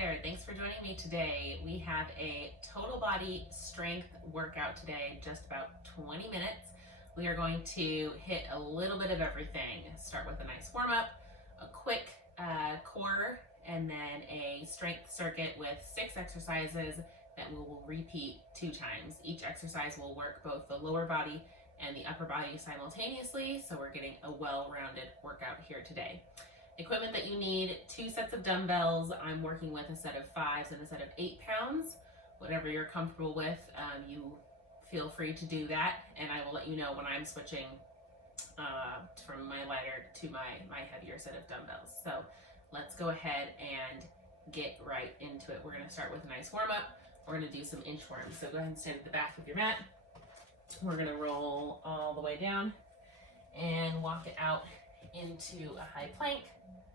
there, thanks for joining me today. We have a total body strength workout today, just about 20 minutes. We are going to hit a little bit of everything. Start with a nice warm up, a quick core, and then a strength circuit with 6 exercises that we will repeat 2 times. Each exercise will work both the lower body and the upper body simultaneously, so we're getting a well-rounded workout here today. Equipment that you need: 2 sets of dumbbells. I'm working with a set of 5s and a set of 8 pounds. Whatever you're comfortable with, you feel free to do that, and I will let you know when I'm switching from my lighter to my heavier set of dumbbells. So let's go ahead and get right into it. We're going to start with a nice warm-up. We're going to do some inchworms. So go ahead and stand at the back of your mat. We're going to roll all the way down and walk it out into a high plank.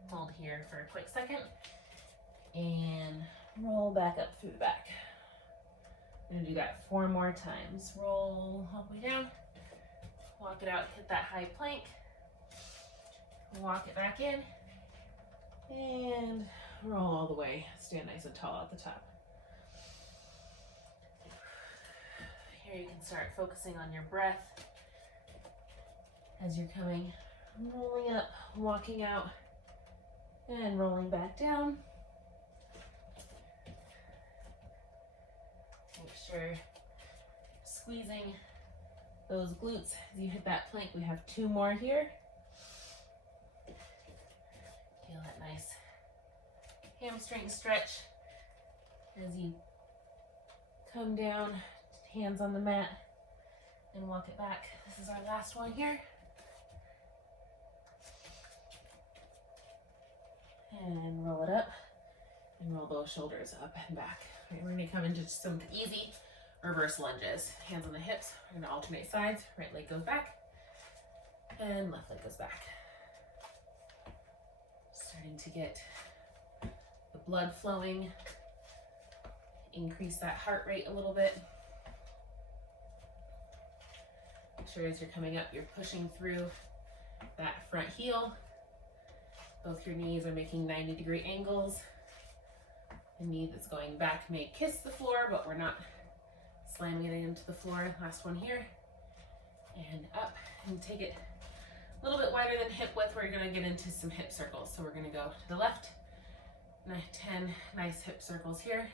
Hold here for a quick second and roll back up through the back. I'm going to do that 4 more times. Roll all the way down, walk it out, hit that high plank, walk it back in, and roll all the way. Stand nice and tall at the top. Here you can start focusing on your breath as you're coming, rolling up, walking out, and rolling back down. Make sure squeezing those glutes as you hit that plank. We have 2 more here. Feel that nice hamstring stretch as you come down, hands on the mat, and walk it back. This is our last one here. And roll it up and roll those shoulders up and back. All right, we're going to come into some easy reverse lunges. Hands on the hips. We're going to alternate sides. Right leg goes back and left leg goes back. Starting to get the blood flowing. Increase that heart rate a little bit. Make sure as you're coming up, you're pushing through that front heel. Both your knees are making 90-degree angles. The knee that's going back may kiss the floor, but we're not slamming it into the floor. Last one here. And up, and take it a little bit wider than hip width. We're gonna get into some hip circles. So we're gonna go to the left. 10 nice hip circles here.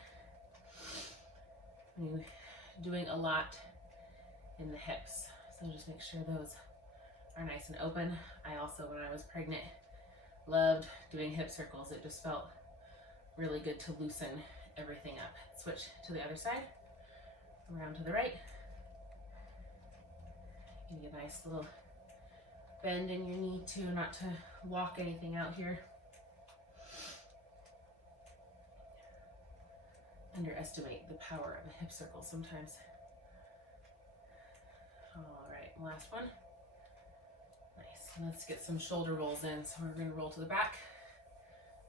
You're doing a lot in the hips. So just make sure those are nice and open. I also, when I was pregnant, loved doing hip circles. It just felt really good to loosen everything up. Switch to the other side, around to the right. You can get a nice little bend in your knee too, not to walk anything out here. Underestimate the power of a hip circle sometimes. All right, last one. Nice. Let's get some shoulder rolls in. So we're going to roll to the back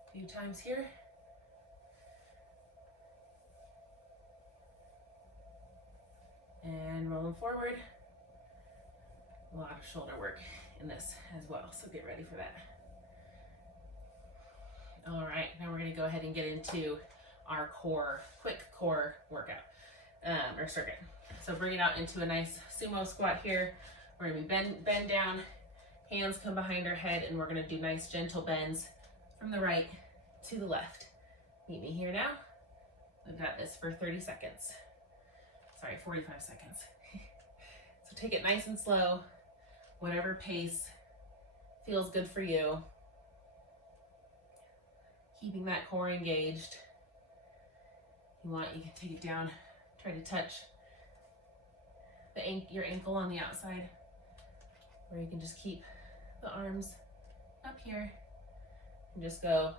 a few times here. And rolling forward. A lot of shoulder work in this as well, so get ready for that. All right, now we're going to go ahead and get into our core, quick core workout, or circuit. So bring it out into a nice sumo squat here. We're going to be bend down, hands come behind our head, and we're going to do nice gentle bends from the right to the left. Meet me here now. We've got this for 30 seconds. Sorry, 45 seconds. So take it nice and slow, whatever pace feels good for you. Keeping that core engaged. If you want, you can take it down, try to touch your ankle on the outside, or you can just keep the arms up here and just go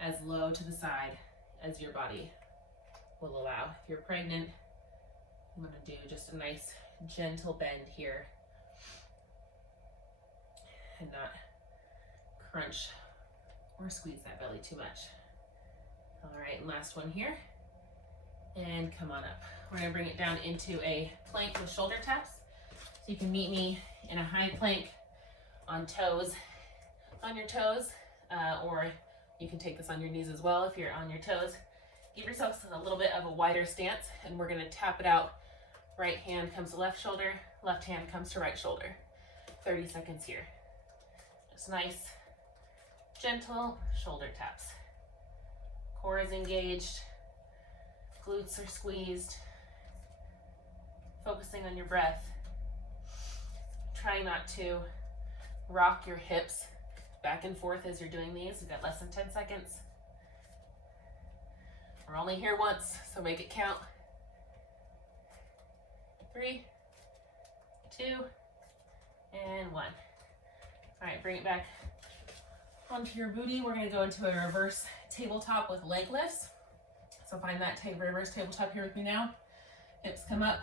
as low to the side as your body will allow. If you're pregnant, you want to do just a nice gentle bend here and not crunch or squeeze that belly too much. All right, and last one here. And come on up. We're gonna bring it down into a plank with shoulder taps. So you can meet me in a high plank on toes, on your toes, or You can take this on your knees as well if you're on your toes. Give yourself a little bit of a wider stance, and we're gonna tap it out. Right hand comes to left shoulder, left hand comes to right shoulder. 30 seconds here. Just nice, gentle shoulder taps. Core is engaged, glutes are squeezed. Focusing on your breath. Try not to rock your hips back and forth as you're doing these. We've got less than 10 seconds. We're only here once, so make it count. 3, 2, and 1. All right, bring it back onto your booty. We're gonna go into a reverse tabletop with leg lifts. So find that reverse tabletop here with me now. Hips come up.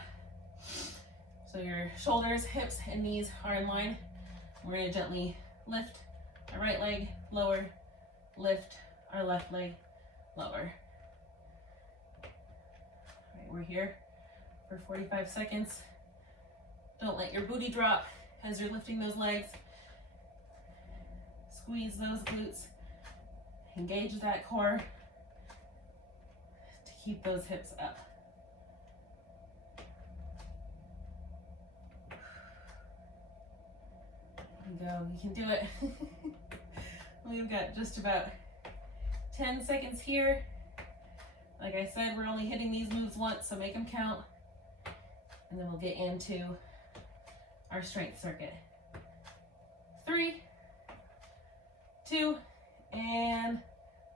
So your shoulders, hips, and knees are in line. We're gonna gently lift our right leg, lower, lift our left leg, lower. All right, we're here for 45 seconds. Don't let your booty drop as you're lifting those legs. Squeeze those glutes. Engage that core to keep those hips up. Go, you can do it. We've got just about 10 seconds here. Like I said, we're only hitting these moves once, so make them count. And then we'll get into our strength circuit. 3, 2, and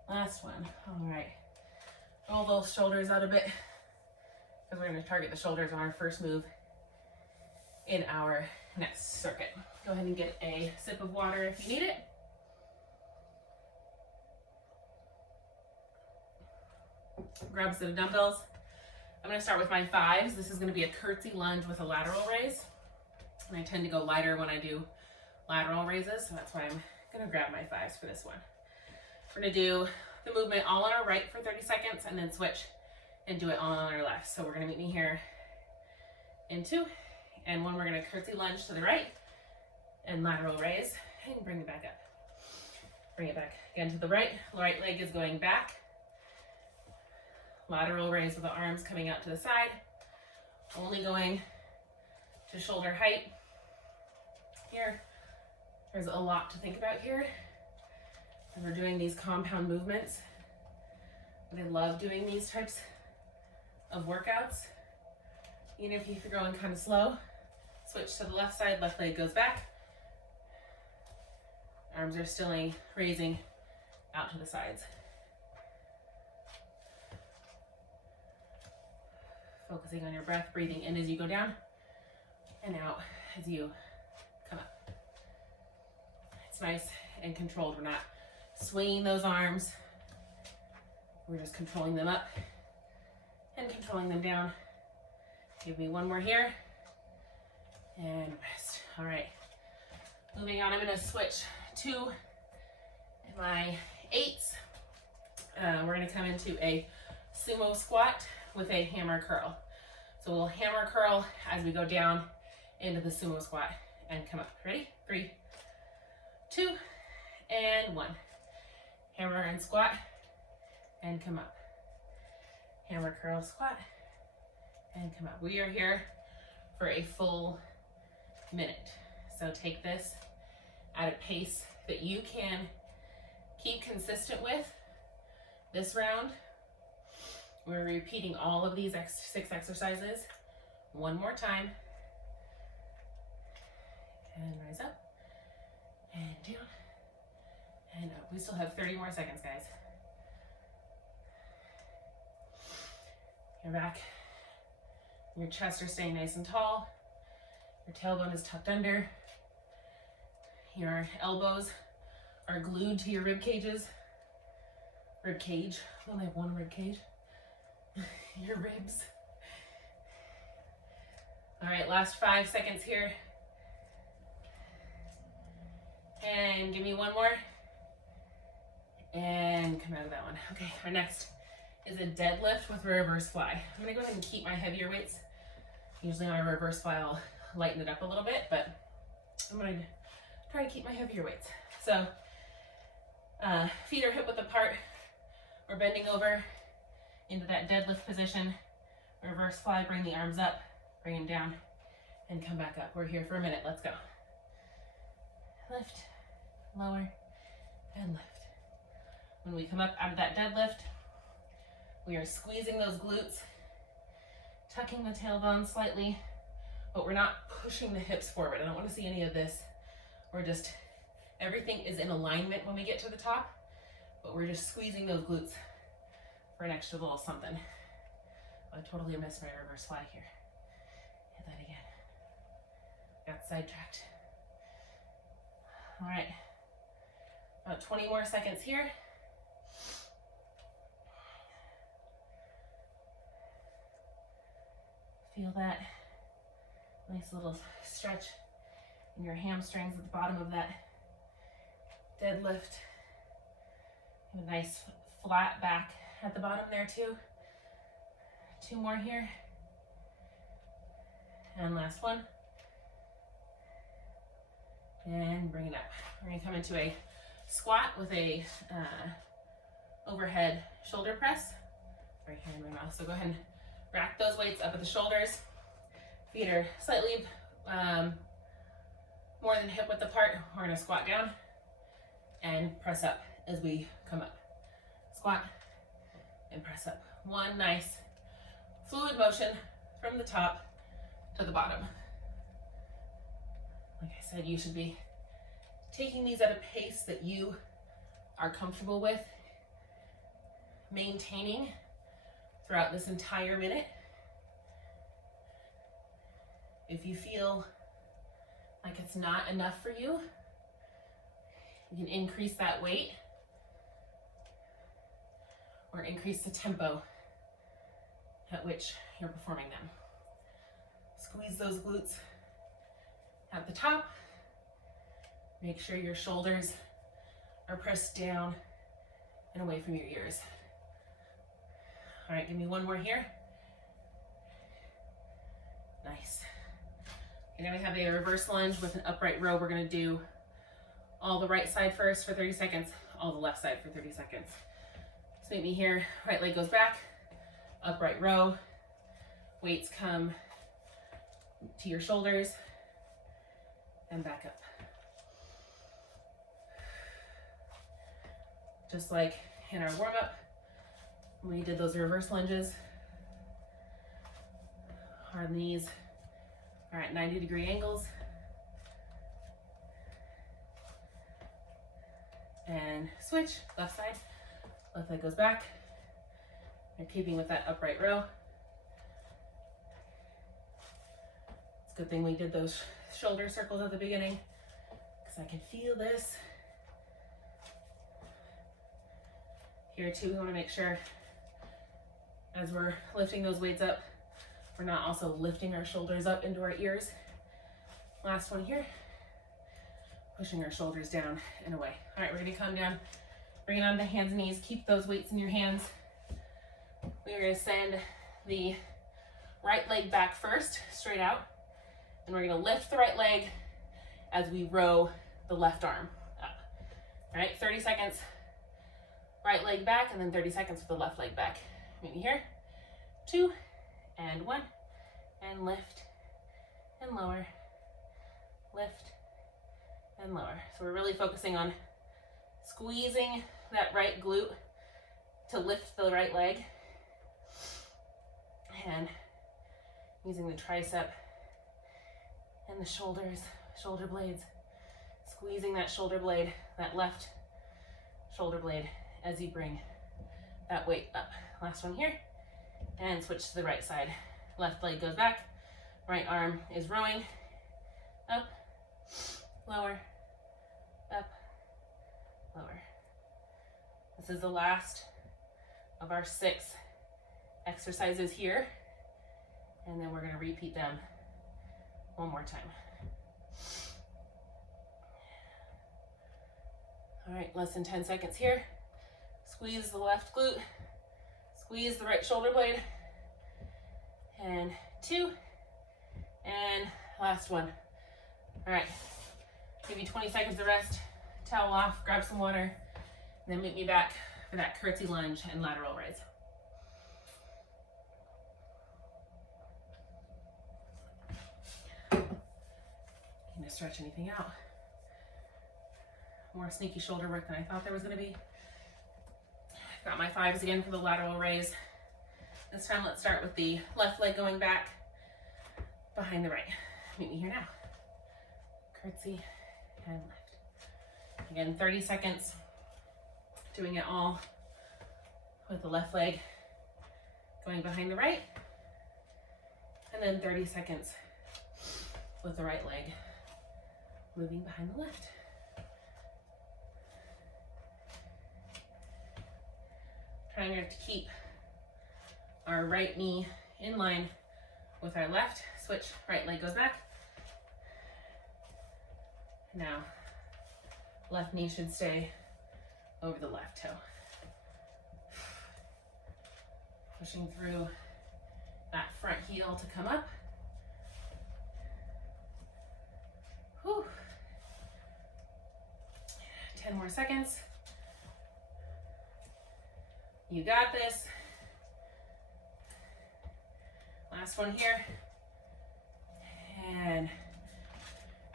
last one. All right. Roll those shoulders out a bit, because we're going to target the shoulders on our first move in our next circuit. Go ahead and get a sip of water if you need it. Grab a set of dumbbells. I'm going to start with my 5s. This is going to be a curtsy lunge with a lateral raise. And I tend to go lighter when I do lateral raises, so that's why I'm going to grab my 5s for this one. We're going to do the movement all on our right for 30 seconds and then switch and do it all on our left. So we're going to meet me here in 2. And one, we're going to curtsy lunge to the right and lateral raise and bring it back up. Bring it back again to the right. Right leg is going back. Lateral raise with the arms coming out to the side. Only going to shoulder height. Here, there's a lot to think about here. And we're doing these compound movements. But I love doing these types of workouts. Even if you're going kind of slow, switch to the left side, left leg goes back. Arms are still raising out to the sides. Focusing on your breath, breathing in as you go down and out as you come up. It's nice and controlled. We're not swinging those arms. We're just controlling them up and controlling them down. Give me one more here and rest. All right, moving on, I'm gonna switch to my 8s. We're gonna come into a sumo squat with a hammer curl. So we'll hammer curl as we go down into the sumo squat and come up. Ready? 3, 2, and 1. Hammer and squat and come up. Hammer curl, squat, and come up. We are here for a full minute. So take this at a pace that you can keep consistent with. This round, we're repeating all of these 6 exercises one more time. And rise up, and down, and up. We still have 30 more seconds, guys. Your back, your chest are staying nice and tall. Your tailbone is tucked under. Your elbows are glued to your rib cages. Rib cage. I only have one rib cage. Your ribs. All right, last 5 seconds here. And give me one more. And come out of that one. Okay, our next is a deadlift with a reverse fly. I'm gonna go ahead and keep my heavier weights. Usually on a reverse fly, I'll lighten it up a little bit, but I'm gonna try to keep my heavier weights. So Feet are hip width apart. We're bending over into that deadlift position. Reverse fly, bring the arms up, bring them down, and come back up. We're here for a minute. Let's go. Lift, lower, and lift. When we come up out of that deadlift, we are squeezing those glutes, tucking the tailbone slightly, but we're not pushing the hips forward. I don't want to see any of this. We're just, everything is in alignment when we get to the top, but we're just squeezing those glutes for an extra little something. I totally missed my reverse fly here. Hit that again. Got sidetracked. All right, about 20 more seconds here. Feel that nice little stretch in your hamstrings at the bottom of that deadlift. A nice flat back at the bottom there too. 2 more here. And last one. And bring it up. We're gonna come into a squat with a overhead shoulder press. Right here in my mouth. So go ahead and rack those weights up at the shoulders. Feet are slightly more than hip width apart. We're gonna squat down and press up as we come up. Squat and press up. One nice fluid motion from the top to the bottom. Like I said, you should be taking these at a pace that you are comfortable with, maintaining throughout this entire minute. If you feel like it's not enough for you, you can increase that weight or increase the tempo at which you're performing them. Squeeze those glutes at the top. Make sure your shoulders are pressed down and away from your ears. All right, give me one more here. Nice. And then we have a reverse lunge with an upright row. We're gonna do all the right side first for 30 seconds, all the left side for 30 seconds. So meet me here, right leg goes back, upright row, weights come to your shoulders, and back up. Just like in our warm-up, we did those reverse lunges. Our knees are at 90-degree angles. And switch, left side. Left leg goes back. You're keeping with that upright row. It's a good thing we did those shoulder circles at the beginning, because I can feel this. Here too, we want to make sure as we're lifting those weights up, we're not also lifting our shoulders up into our ears. Last one here. Pushing our shoulders down and away. All right, we're gonna come down, bring it on to hands and knees. Keep those weights in your hands. We're gonna send the right leg back first, straight out. And we're gonna lift the right leg as we row the left arm up. All right, 30 seconds, right leg back, and then 30 seconds with the left leg back. Meet me here. 2, and 1, and lift, and lower, lift, and lower. So we're really focusing on squeezing that right glute to lift the right leg, and using the tricep and the shoulders, shoulder blades, squeezing that shoulder blade, that left shoulder blade as you bring that weight up. Last one here, and switch to the right side. Left leg goes back, right arm is rowing, up, lower, up, lower. This is the last of our 6 exercises here, and then we're gonna repeat them one more time. All right, less than 10 seconds here. Squeeze the left glute, squeeze the right shoulder blade, and 2, and last one. All right, give you 20 seconds of rest, towel off, grab some water, then meet me back for that curtsy lunge and lateral raise. Need to stretch anything out. More sneaky shoulder work than I thought there was going to be. Got my 5s again for the lateral raise. This time let's start with the left leg going back behind the right. Meet me here now. Curtsy and lift. Again, 30 seconds. Doing it all with the left leg going behind the right. And then 30 seconds with the right leg moving behind the left. Trying to keep our right knee in line with our left. Switch, right leg goes back. Now, left knee should stay over the left toe. Pushing through that front heel to come up. Whew. 10 more seconds. You got this. Last one here. And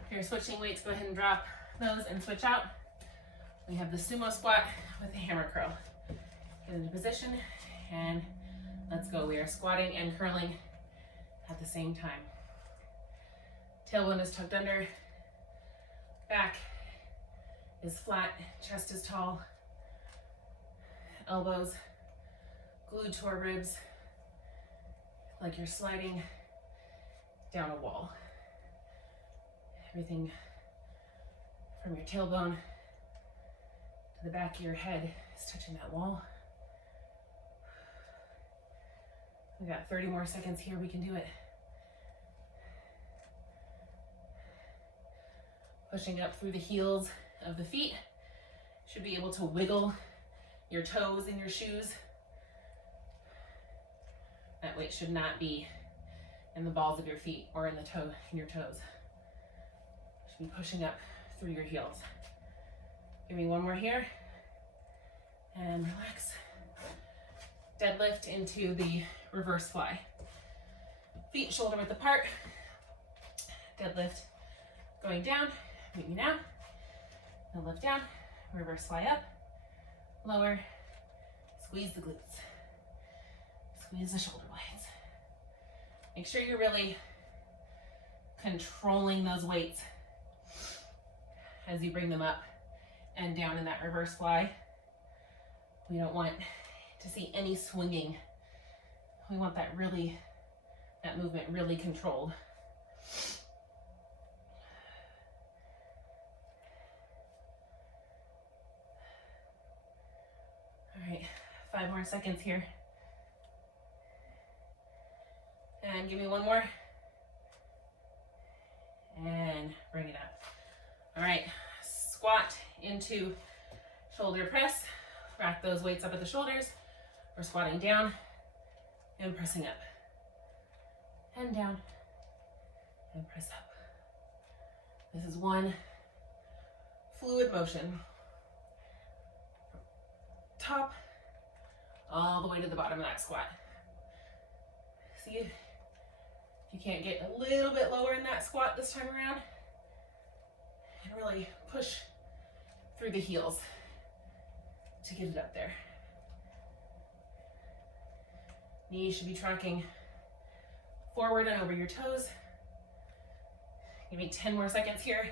if you're switching weights, go ahead and drop those and switch out. We have the sumo squat with the hammer curl. Get into position and let's go. We are squatting and curling at the same time. Tailbone is tucked under. Back is flat, chest is tall. Elbows glued to our ribs, like you're sliding down a wall. Everything from your tailbone to the back of your head is touching that wall. We got 30 more seconds here, we can do it. Pushing up through the heels of the feet. Should be able to wiggle your toes in your shoes. That weight should not be in the balls of your feet or in your toes. Should be pushing up through your heels. Give me one more here. And relax. Deadlift into the reverse fly. Feet shoulder width apart. Deadlift going down. Meet me now. And lift down. Reverse fly up. Lower, squeeze the glutes, squeeze the shoulder blades. Make sure you're really controlling those weights as you bring them up and down in that reverse fly. We don't want to see any swinging. We want that movement really controlled. All right, 5 more seconds here. And give me one more. And bring it up. All right, squat into shoulder press. Rack those weights up at the shoulders. We're squatting down and pressing up. And down and press up. This is one fluid motion. Top all the way to the bottom of that squat. See if you can't get a little bit lower in that squat this time around, and really push through the heels to get it up there. Knees should be tracking forward and over your toes. Give me 10 more seconds here.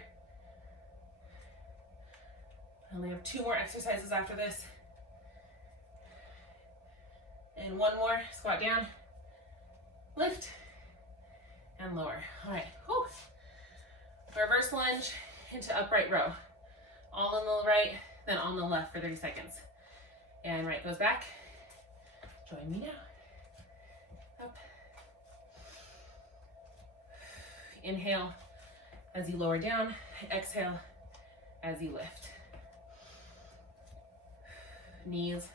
I only have 2 more exercises after this. And one more, squat down, lift, and lower. All right, whew. Reverse lunge into upright row. All on the right, then on the left for 30 seconds. And right goes back. Join me now. Up. Inhale as you lower down, exhale as you lift. Knees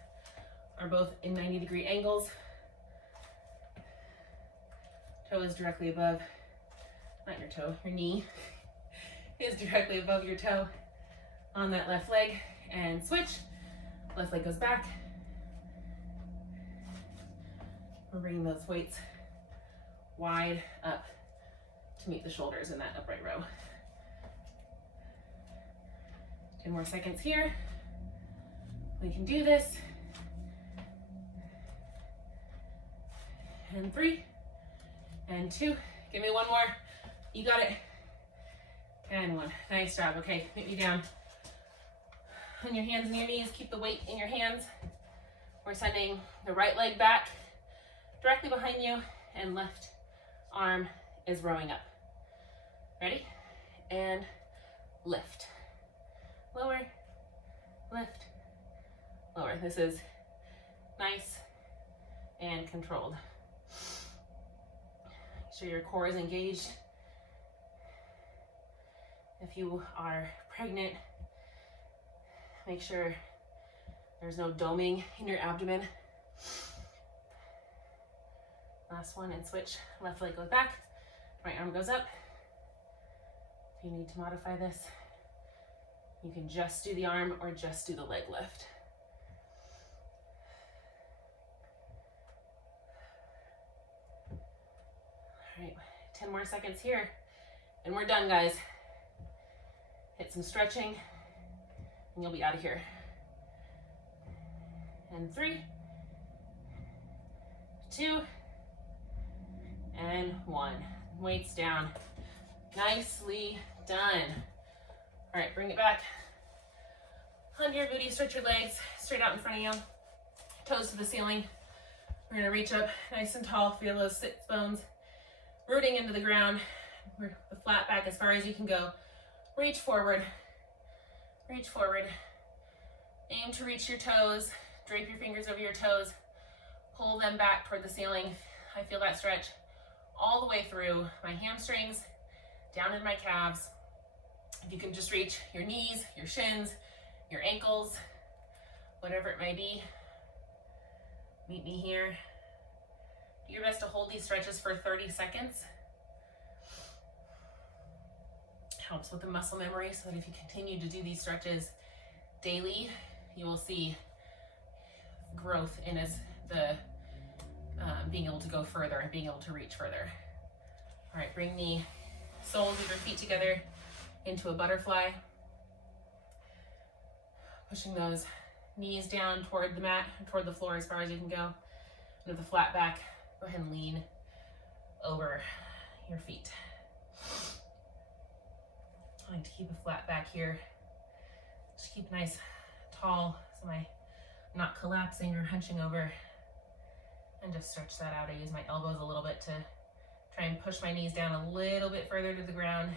are both in 90-degree angles. Toe is directly above, not your toe, your knee is directly above your toe on that left leg. And switch, Left leg goes back. We're bringing those weights wide up to meet the shoulders in that upright row. 10 more seconds here. We can do this. And 3, and 2. Give me one more. You got it. And 1. Nice job. Okay, meet me down on your hands and your knees. Keep the weight in your hands. We're sending the right leg back directly behind you, and left arm is rowing up. Ready? And lift. Lower, lift, lower. This is nice and controlled. Make sure your core is engaged. If you are pregnant, make sure there's no doming in your abdomen. Last one, and switch. Left leg goes back, right arm goes up. If you need to modify this, you can just do the arm or just do the leg lift. All right, 10 more seconds here, and we're done, guys. Hit some stretching, and you'll be out of here. And 3, 2, and 1. Weights down. Nicely done. All right, bring it back. Under your booty, stretch your legs straight out in front of you. Toes to the ceiling. We're gonna reach up nice and tall. Feel those sits bones rooting into the ground. The flat back as far as you can go. Reach forward. Reach forward. Aim to reach your toes. Drape your fingers over your toes. Pull them back toward the ceiling. I feel that stretch all the way through my hamstrings, down in my calves. If you can just reach your knees, your shins, your ankles, whatever it may be, meet me here. Do your best to hold these stretches for 30 seconds. Helps with the muscle memory, so that if you continue to do these stretches daily, you will see growth in being able to go further and being able to reach further. All right, bring the soles of your feet together into a butterfly. Pushing those knees down toward the mat, toward the floor as far as you can go. And with the flat back, go ahead and lean over your feet. I like to keep a flat back here. Just keep nice, tall, so I'm not collapsing or hunching over. And just stretch that out. I use my elbows a little bit to try and push my knees down a little bit further to the ground.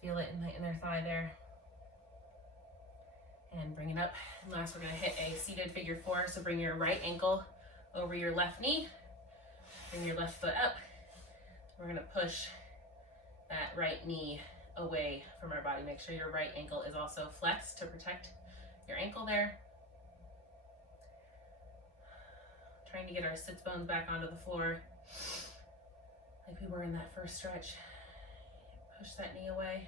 Feel it in the inner thigh there. And bring it up. And last, we're gonna hit a seated figure 4. So bring your right ankle over your left knee. Bring your left foot up. We're gonna push that right knee away from our body. Make sure your right ankle is also flexed to protect your ankle there. Trying to get our sits bones back onto the floor like we were in that first stretch. Push that knee away.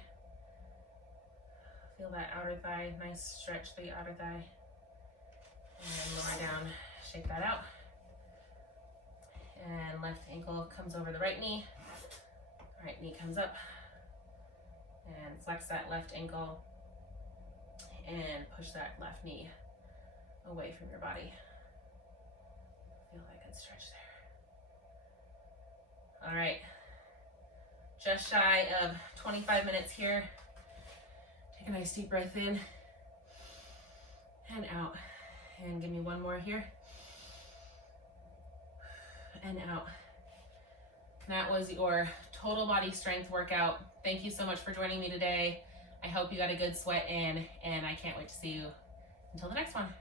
Feel that outer thigh, nice stretch through the outer thigh. And then lower down, shake that out. And left ankle comes over the right knee. Right knee comes up. And flex that left ankle. And push that left knee away from your body. Feel that good stretch there. All right, just shy of 25 minutes here. Take a nice deep breath in and out. And give me one more here. And out. That was your total body strength workout. Thank you so much for joining me today. I hope you got a good sweat in, and I can't wait to see you until the next one.